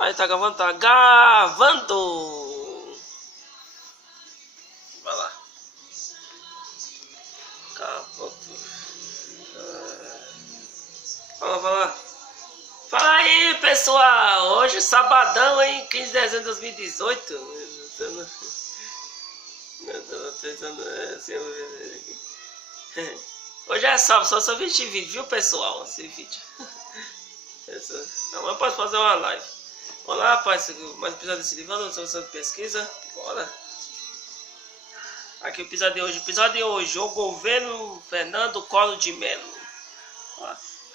Vai, tá gravando, tá gravando. Vai lá. Fala. Fala aí, pessoal. Hoje sabadão, hein? 15 de dezembro de 2018. Hoje é sábado, só 20 vídeos, viu, pessoal? Esse vídeo. Não, mas posso fazer uma live. Olá, rapaz, mais um episódio desse livro, não sou de pesquisa. Bora. Aqui o episódio de hoje. O governo Fernando Collor de Mello.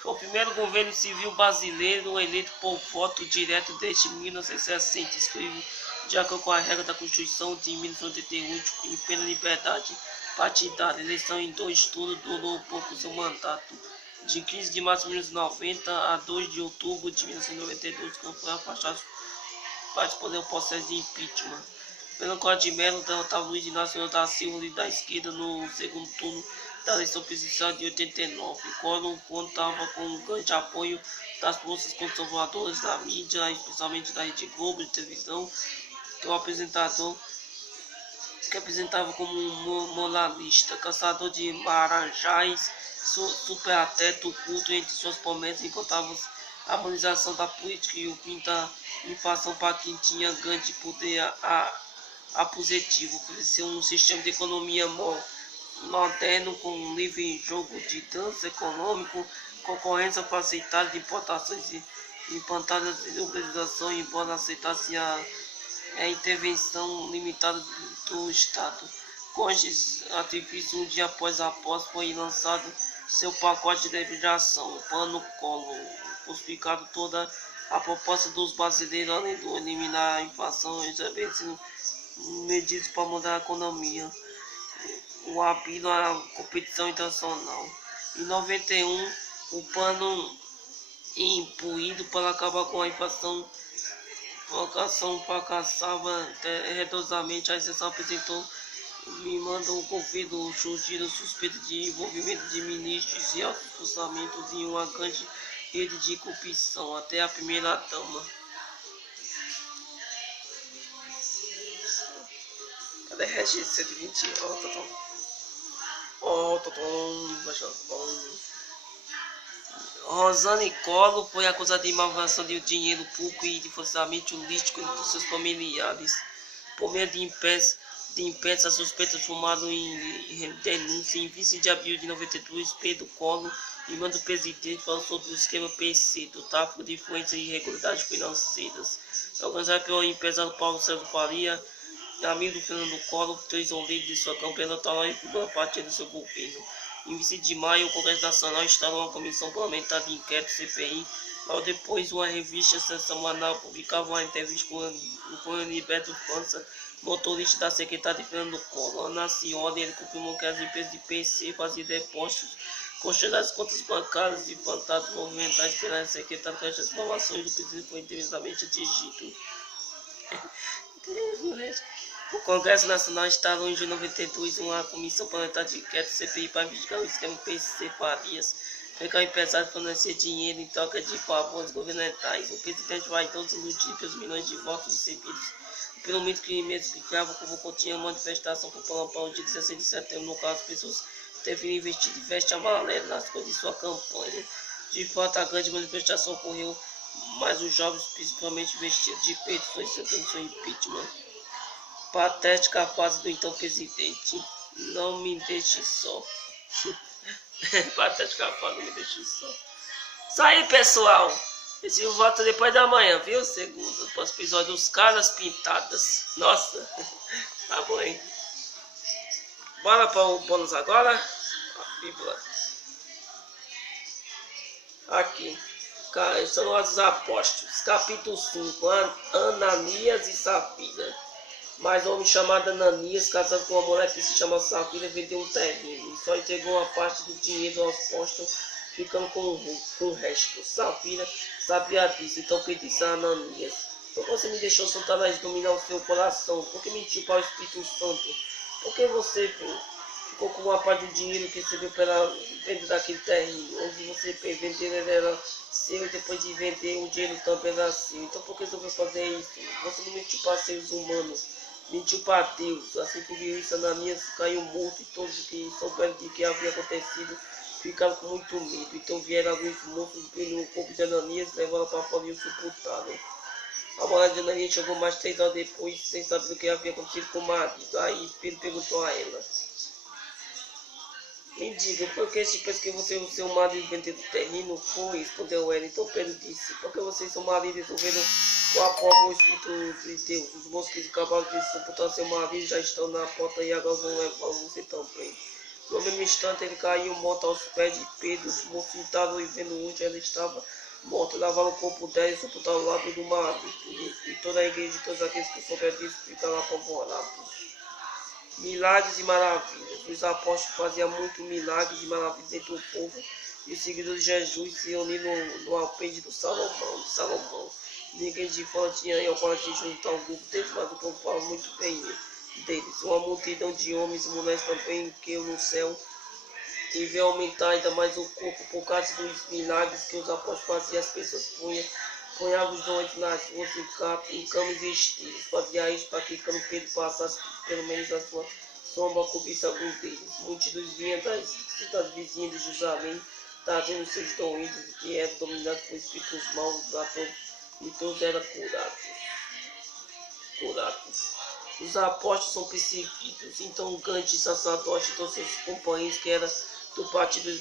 Foi o primeiro governo civil brasileiro eleito por voto direto desde 1960, escrito de acordo com a regra da Constituição de 1988, em plena liberdade partidária. Eleição em 2 turnos, durou pouco seu mandato, de 15 de março de 1990 a 2 de outubro de 1992, quando foi afastado para responder ao processo de impeachment. Fernando Collor de Mello derrotava Luiz Inácio Lula da Silva, líder da esquerda, no segundo turno da eleição presidencial de 89. Collor contava com um grande apoio das forças conservadoras da mídia, especialmente da Rede Globo de televisão, que apresentava como um moralista, caçador de laranjais, superateto culto entre suas promessas, encontrava a harmonização da política e o fim da inflação para quem tinha grande poder positivo. Ofereceu um sistema de economia moderno com livre jogo de dança econômico, concorrência facilitada de importações e implantada de globalização, embora aceitasse a intervenção limitada do Estado. Conges artifício, um dia após a posse, foi lançado seu pacote de legislação, o Plano Collor, justificado toda a proposta dos brasileiros, além de eliminar a inflação, estabelecendo medidas para mudar a economia, o apelo à competição internacional. Em 91, o plano impuído para acabar com a inflação fracassava redondamente. A exceção apresentou me mandou o governo surgiram suspeitas de envolvimento de ministros e altos funcionamentos em uma grande rede de corrupção, até a primeira dama. Cadê registro 120? Rosane Collor foi acusada de malversação de dinheiro público e de financiamento ilícito dos seus familiares. Por meio de imprensa, suspeitas formaram em denúncia. Em 20 de abril de 92, Pedro Collor, irmão do presidente, falou sobre o esquema PC, do tráfico de influências e irregularidades financeiras. Organizado pelo empresário Paulo César Faria, amigo do Fernando Collor, 3 livre de sua campanha eleitoral e boa parte do seu governo. Em 20 de maio, o Congresso Nacional instalou uma comissão parlamentar de inquérito CPI. Logo depois, uma revista semanal publicava uma entrevista com o Heriberto França, motorista da secretária de Fernando Collor. Na senhora, ele confirmou que as empresas de PC faziam depósitos, construindo as contas bancárias e fantasmas movimentados pela secretária, que as informações do presidente foi indevidamente atingido. O Congresso Nacional instalou em junho de 92 uma comissão parlamentar de inquérito CPI para investigar o esquema PC Farias, em que o empresário fornecia dinheiro em troca de favores governamentais. O presidente vaidoso iludiu pelos milhões de votos recebidos pelo mito que mesmo que Cravo convocou tinha manifestação popular para o dia 16 de setembro, no qual as pessoas deveriam investir de veste amarela nas cores de sua campanha. De fato, a grande manifestação ocorreu, mas os jovens, principalmente vestidos de preto, solicitando seu impeachment. Patética fase do então presidente. Não me deixe só. Patética fase, não me deixe só. Isso aí, pessoal. Esse volta depois da manhã, viu? Segundo, para o episódio dos caras pintadas. Nossa, tá bom, hein? Bora para o bônus agora. A Bíblia. Aqui. São os apóstolos. Capítulo 5. Ananias e Safira. Mas um homem chamado Ananias, casado com uma mulher que se chama Safira, vendeu um terreno e só entregou uma parte do dinheiro aos apóstolos, ficando com o resto. Safira sabia disso, então disse a Ananias: por que você me deixou Satanás dominar o seu coração? Por que mentiu para o Espírito Santo? Por que você ficou com uma parte do dinheiro que recebeu pela venda daquele terreno, onde você vendeu ele era seu e depois de vender o dinheiro também era seu. Então por que resolveu fazer isso? Você não mentiu para seres humanos, mentiu para Deus. Assim que viu isso, Ananias caiu morto e todos que souberam de que havia acontecido ficaram com muito medo. Então vieram alguns monstros no corpo de Ananias, levaram para fora e o sepultaram. A mulher de Ananias chegou mais 3 horas depois, sem saber o que havia acontecido com o marido. Aí Pedro perguntou a ela: me diga, por que depois que você e o seu marido venderam o terreno foi? Respondeu ela. Então Pedro disse: porque você e seu marido resolveram com a prova o Espírito de Deus. Os moços que acabaram de sepultar seu marido já estão na porta e agora vão levar você também. No mesmo instante ele caiu morto aos pés de Pedro. Os moços entraram e vendo onde ela estava morta, lavaram o corpo dela e sepultaram ao lado do marido. E toda a igreja e todos aqueles que souberam disso ficaram apavorados. Milagres e maravilhas. Os apóstolos faziam muito milagres e maravilhas entre o povo, e os seguidores de Jesus se reuniram no alpendre de Salomão. Ninguém de fora tinha a coragem de juntar o grupo deles, mas o povo fala muito bem deles. Uma multidão de homens e mulheres também que no céu e veio aumentar ainda mais o corpo por causa dos milagres que os apóstolos faziam. As pessoas ponhavam os doentes nas ruas em camas e estilos. Fazia isso para que quando Pedro passasse pelo menos a sua sombra cobrisse alguns deles. Multidões vinham das cidades vizinhas de Jerusalém, trazendo seus doentes que eram dominados por espíritos maus, e todos eram curados. Os apóstolos são perseguidos, então o grande sacerdote e todos seus companheiros, que eram do partido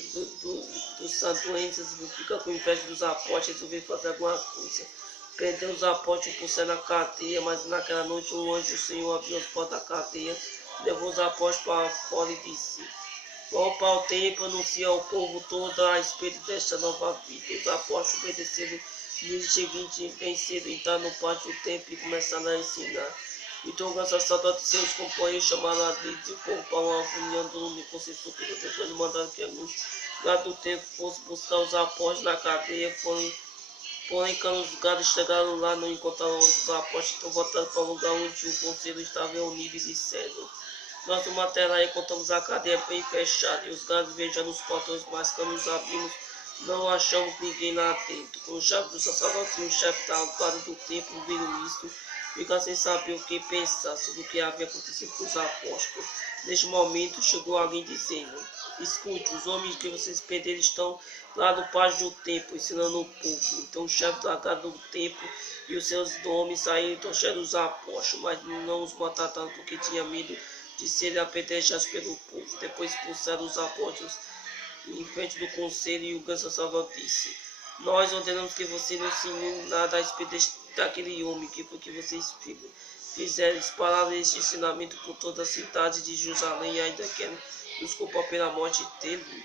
dos santuenses, fica com inveja dos apóstolos, resolveram fazer alguma coisa. Prendeu os apóstolos por ser na cadeia, mas naquela noite um anjo do Senhor abriu as portas da cadeia, levou os apóstolos para fora e disse: vão para o templo, anuncia ao povo todo a respeito desta nova vida. Os apóstolos obedeceram no dia seguinte, bem cedo, entraram no pátio do templo e começaram a ensinar. Então o sacerdote e seus companheiros chamaram a Deus e o povo para uma reunião do consenso tudo. Depois mandaram que alguns lá do templo fossem buscar os apóstolos na cadeia. Porém, quando os gados chegaram lá, não encontraram os apóstolos, então voltaram para o lugar onde o conselho estava reunido e disseram: nós no material encontramos a cadeia bem fechada, e os gados viajando os portões, mas quando os abrimos, não achamos ninguém lá dentro. Com o chefe do sacerdote e o chefe da guarda do templo viram isto, ficaram sem saber o que pensar sobre o que havia acontecido com os apóstolos. Neste momento chegou alguém dizendo: escute, os homens que vocês perderam estão lá no pátio do templo, ensinando o povo. Então o chefe da guarda do templo e os seus homens saíram e trouxeram os apóstolos, mas não os mataram porque tinha medo de serem apedrejados pelo povo. Depois expulsaram os apóstolos em frente do conselho, e o grande sacerdote disse: nós ordenamos que você não ensine nada a respeito daquele homem, que foi que vocês fizeram. Espalharam este ensinamento por toda a cidade de Jerusalém e ainda querem nos culpar pela morte dele.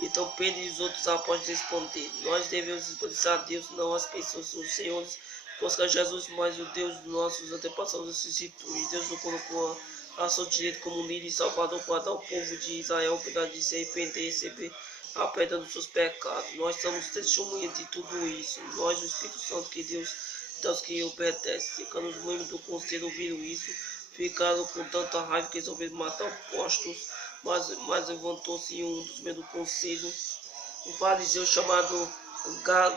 Então Pedro e os outros apóstolos responderam: nós devemos obedecer a Deus, não às pessoas. Os senhores buscam Jesus, mas o Deus dos nossos antepassados ressuscitou, e Deus o colocou a seu direito como líder e salvador para dar ao povo de Israel a oportunidade de se arrepender e receber a perdão dos seus pecados. Nós somos testemunhas de tudo isso. Nós, o Espírito Santo, que Deus que obedece. Quando os membros do conselho ouviram isso, ficaram com tanta raiva que resolveram matar os apóstolos. Mas levantou-se um dos membros do conselho, um fariseu chamado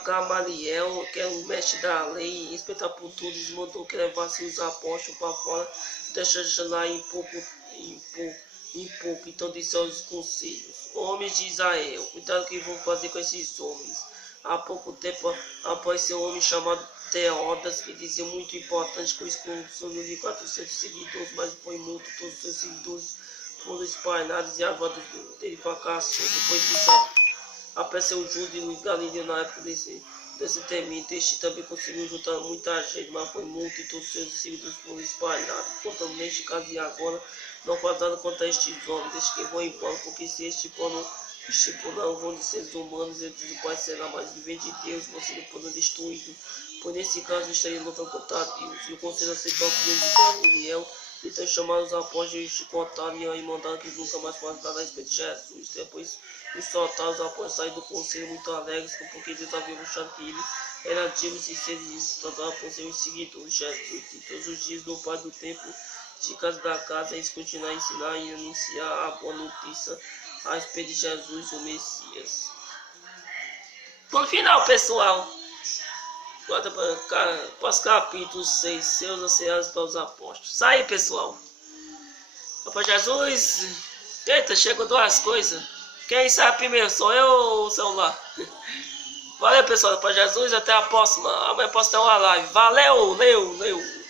Gamaliel, que era o mestre da lei, respeitado por todos, mandou que levassem os apóstolos para fora, deixando lá em pouco. Então disse aos conselhos: homens de Israel, cuidado que vão fazer com esses homens. Há pouco tempo apareceu um homem chamado Teodas, que dizia muito importante que o consumiu de 400 seguidores, mas foi morto. Todos os seus seguidores foram espalhados e a voz dele fracassou. Depois disso, apareceu Judas e o Galileu na época desse temento. Este também conseguiu juntar muita gente, mas foi morto e todos os seus seguidores foram espalhados. Portanto, neste caso e agora, não faz nada contra estes homens, deixe que vão embora, porque se este plano não vão de seres humanos, entre os quais será mais em vez de Deus, você não pode destruído. Pois nesse caso estaria lutando contra Deus. E o conselho aceitou a opinião de Gamaliel. Então chamaram os apóstolos e chicotaram e mandaram que nunca mais falassem nada a respeito de Jesus. Depois de soltar, os apóstolos saíram do conselho muito alegres, porque Deus havia mostrado que ele era digno de ser visitado por seus seguidores. Jesus, e todos os dias no Pai do templo dicas da casa, eles continuam a ensinar e anunciar a boa notícia a respeito de Jesus, o Messias. Por final, pessoal, para os capítulos 6, seus oceanos para os apóstolos. Isso aí, pessoal. Para Jesus. Eita, chegou duas coisas. Quem sabe primeiro, sou eu ou o celular? Valeu, pessoal. Para Jesus, até a próxima. Amanhã posso ter uma live. Valeu, leu.